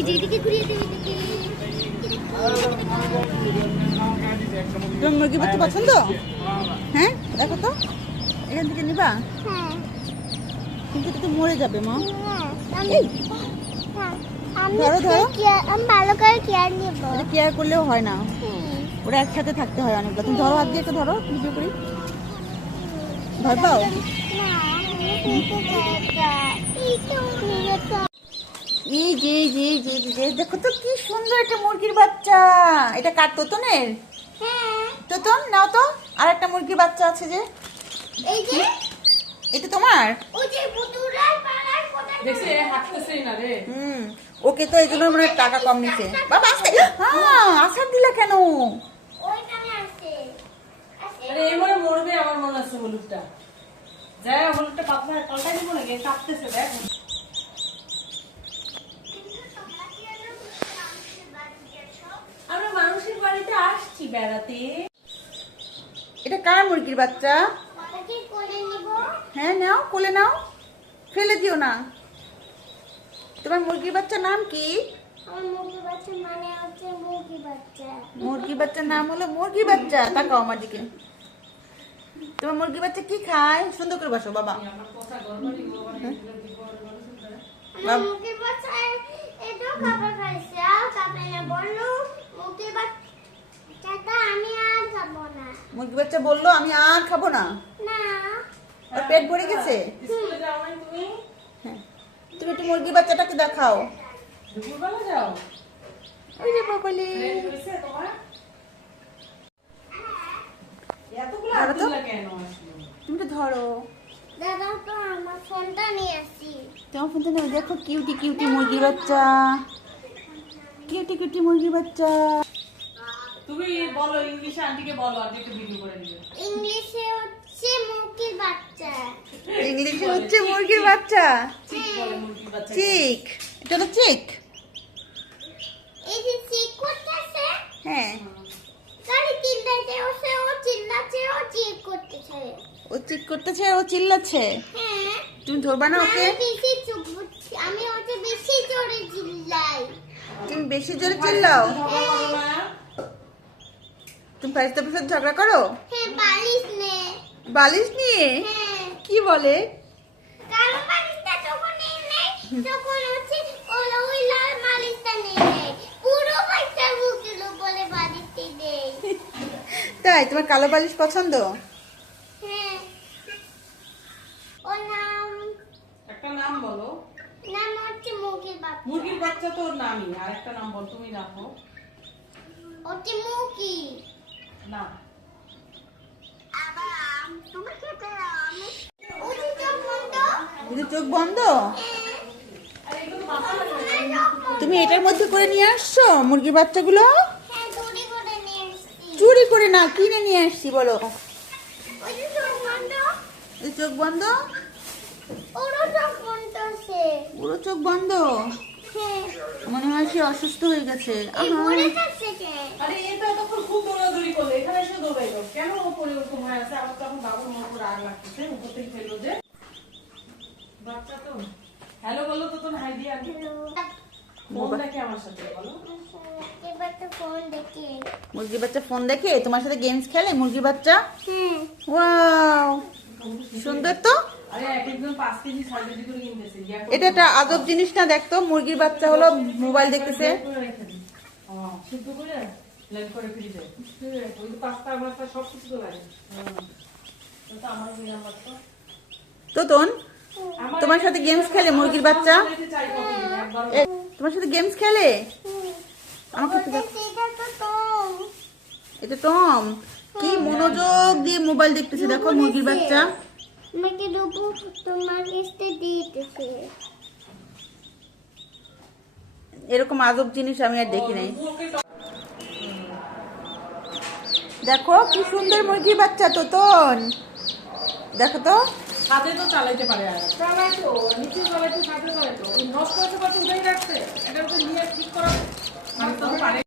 এদিকে ঘুরিয়ে দে এদিকে। তোমার মুরগি বাচ্চা পছন্দ? হ্যাঁ দেখো তো, এখান থেকে নিবা? হ্যাঁ কিন্তু এটা তো মরে যাবে মা। আমি ধরো ধরো, আমি ভালো করে কেয়ার নিব। এটা কেয়ার করলেও হয় না, ওরা একসাথে থাকতে হয় অনেকগুলো। তুমি ধরো, হাত দিয়ে একটু ধরো, ভিডিও করি। ধর পাও? এই যে যে যে যে দেখো তো কি সুন্দর একটা মুরগির বাচ্চা। এটা কার? তোতনের? তোতন নাও তো, আর একটা মুরগির বাচ্চা আছে যে, এই যে এটা তোমার? ওই যে পুতুরার পাড়ার কোথায় দেখছে হাঁটতেছেই না রে। ওকে তো এই জন্য মনে হয় টাকা কম নিছে। বাবা আসতে, হ্যাঁ আসার দিলা কেন? ওইখানে আছে আরে এই মনে মরবে, আমার মনে আছে হলুদটা। যায় হলুদটা পাল্টাই দিব নাকি? কাঁপতেছে দেখ। আমরা মানুষের বাড়িতে আসছি বেড়াতে। এটা কার মুরগির বাচ্চা? কি করে নিব? হ্যাঁ নাও, কোলে নাও, ফেলে দিও না। তোমার মুরগির বাচ্চার নাম কি? আমার মুরগি বাচ্চা মানে হচ্ছে মুরগি বাচ্চা। মুরগির বাচ্চার নাম হলো মুরগি বাচ্চা। তাকাও আমার দিকে। তোমার মুরগি বাচ্চা কি খায়? সুন্দর করে বসো বাবা। আমার কথা গড়বড়ি আমার মুরগি বাচ্চা এতো খাবার খাইছে আর খাবে না বললো মুরগি বাচ্চাটা আমি আর খাবো না। মুরগি বাচ্চা বললো আমি আর খাবো না। না ওর পেট ভরে গেছে। স্কুলে যাও নাই তুমি? হ্যাঁ, তুমি একটু মুরগি বাচ্চাটাকে দেখাও। দুপুরবেলা যাও? ওই যে বাবালি, লেট হয়েছে তোমার? এতগুলো ধরো তো। আব্দুল্লাহ কেন আসলো? তুমি তো ধরো। দাদা তো আমার ফোনটা নিয়ে আসি। তোমার ফোনটা নেই, দেখো কিউটি কিউটি মুরগির বাচ্চা, কিউটি কিউটি মুরগির বাচ্চা। তুমি বলো ইংলিশে, আন্টিকে বলো আন্টি একটু ভিডিও করে দিবে। ইংলিশে হচ্ছে মুরগির বাচ্চা। ইংলিশে হচ্ছে মুরগির বাচ্চা। ঠিক বলে মুরগির বাচ্চা। চিক, এটা তো চিক। এই যে চিক করতেছে হ্যাঁ, গাড়ি চিল্লাইতে ওসে ও চিল্লাচ্ছে ও চিক করতেছে। ও চিক করতেছে, ও চিল্লাচ্ছে। হ্যাঁ তুমি ধরবা না ওকে? আমি ওকে বেশি জোরে চিল্লাই। তুমি বেশি জোরে চিল্লাও? ঝগড়া করো না। তুমি ফারিস্তার সাথে ঝগড়া করো? হ্যাঁ বালিশ নে। বালিশ নিয়ে? হ্যাঁ কি বলে? কালো বালিশটা যখন নেই তখন হচ্ছে ওই লাল বালিশটা নেই পুরো বাচ্চা মুখের উপরে বালিশটি দেই। তাই তোমার কালো বালিশ পছন্দ? হ্যাঁ ওর নাম একটা নাম বলো। নাম হচ্ছে মুরগির বাচ্চা। মুরগির বাচ্চা তো ওর নামই, আর একটা নাম বল, তুমি রাখো হচ্ছে মুরগি। না। তোমাকে ওই যে চোখ বন্ধ। যদি চোখ বন্ধ? আর এগুলো বাচ্চা লাগে। তুমি এটার মধ্যে করে নিয়ে আসছো মুরগির বাচ্চাগুলো? হ্যাঁ চুরি করে নিয়ে এসছি। চুরি করে না, কিনে নিয়ে আসছি। বলো ওই যে চোখ বন্ধ। এই চোখ বন্ধ? ওরও চোখ বন্ধ আছে। পুরো চোখ বন্ধ? হ্যাঁ মনে হয় সে অসুস্থ হয়ে গেছে। এই আহা। পড়ে যাচ্ছে কে? আরে এটা তখন খুব দৌড়াদৌড়ি করলো, এখানে এসে দৌড়াইলো কেন? ও পরে ওরকম হয়ে আছে, আমার তখন বাবুর মতো রাগ লাগতেছে, উপর থেকে ফেললো যে বাচ্চা তো। হ্যালো বলো তো, তোর হাই দিয়ে আগে ফোন দেখে আমার সাথে বলো। এবার তো ফোন দেখি। মুরগির বাচ্চা ফোন দেখে তোমার সাথে গেমস খেলে মুরগির বাচ্চা? হুম ওয়াও, সুন্দর তো। আরে এক একজন 5 কেজি 6 কেজি করে কিনতেছে। এটা একটা আজব জিনিস না? দেখতো মুরগির বাচ্চা হলো মোবাইল দেখতেছে। সিদ্ধ করে লাইট করে ফ্রিজে ওই তো পাস্তা মাস্তা সব কিছু তো লাগে। তো আমার নিলাম বাচ্চা। তোতন, তোমার সাথে গেমস খেলে মুরগির বাচ্চা? এ, তোমার সাথে গেমস খেলে? আমাকে একটু দেখ। এটা তো টম। এটা টম, কি মনোযোগ দিয়ে মোবাইল দেখতেছে দেখো মুরগির বাচ্চা। আমাকে রূপু তোমার কাছে দিতেছে। এরকম আজব জিনিস আমি আর দেখি নাই। দেখো কি সুন্দর মুরগির বাচ্চা তোতন, দেখো তো। ছাদে তো চালাইতে পারে, আর চালায় তো নিচে চালাইতে, ছাদে চালাইতো। নষ্ট হচ্ছে পাশে উঠেই রাখছে, এটা নিয়ে ঠিক করা মানে তো পারে।